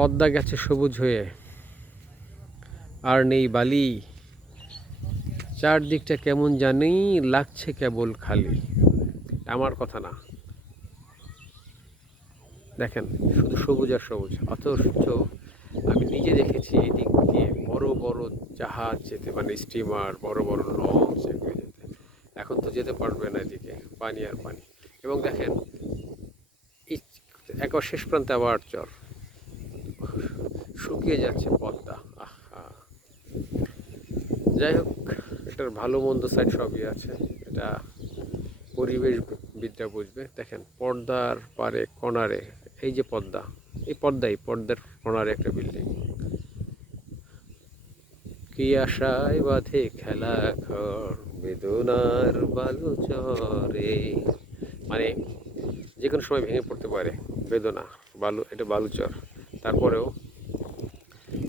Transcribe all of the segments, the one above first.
পদ্মা গেছে সবুজ হয়ে, আর নেই বালি, চারদিকটা কেমন জানি লাগছে কেবল খালি। আমার কথা না, দেখেন শুধু সবুজ আর সবুজ। অথচ আমি নিজে দেখেছি এই দিক দিয়ে বড় বড় জাহাজ যেতে, মানে স্টিমার, বড় বড় লঞ্চ এগুলো যেতে। এখন তো যেতে পারবে না, এদিকে পানি আর পানি। এবং দেখেন একবার শেষ প্রান্তে আবার চর, শুকিয়ে যাচ্ছে পদ্মা। আহা, যাই হোক, এটার ভালো মন্দ সাইড সবই আছে। এটা পরিবেশবিদরা বুঝবে। দেখেন পর্দার পারে কর্নারে এই যে পদ্মা, এই পর্দার কর্নারে একটা বিল্ডিং। কি আশায় বাঁধে খেলা ঘর বেদনার বালু চরে, মানে যে কোনো সময় ভেঙে পড়তে পারে বেদনা। বালু, এটা বালুচর। তারপরেও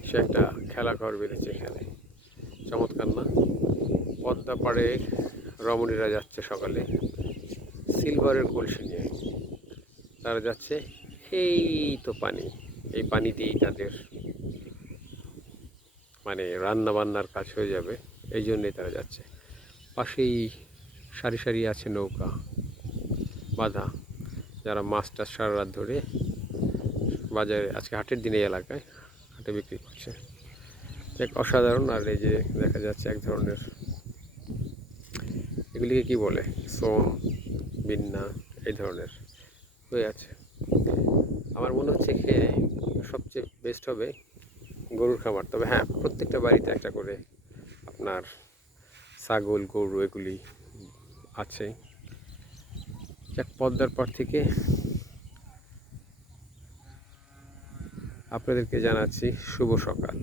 সে একটা খেলা ঘর বেঁধেছে এখানে। চমৎকার না? পদ্মা পাড়ে রমণীরা যাচ্ছে সকালে সিলভারের কলসি নিয়ে। তারা যাচ্ছে, এই তো পানি, এই পানি দিয়েই তাদের মানে রান্না বান্নার কাজ হয়ে যাবে, এই জন্যই তারা যাচ্ছে। পাশেই সারি সারি আছে নৌকা বাঁধা, যারা মাছটা সারা রাত ধরে বাজারে, আজকে হাটের দিনে এলাকায় হাটে বিক্রি করছে। এক অসাধারণ। আর এই যে দেখা যাচ্ছে এক ধরনের, এগুলিকে কি বলে, সোম, বিন্না, এই ধরনের হয়ে আছে। আমার মনে হচ্ছে খেয়ে সবচেয়ে বেস্ট হবে গরুর খাবার। তবে হ্যাঁ, প্রত্যেকটা বাড়িতে একটা করে আপনার ছাগল, গরু এগুলি আছে। যাক, পদ্মার পাড় থেকে আপনাদেরকে জানাচ্ছি শুভ সকাল।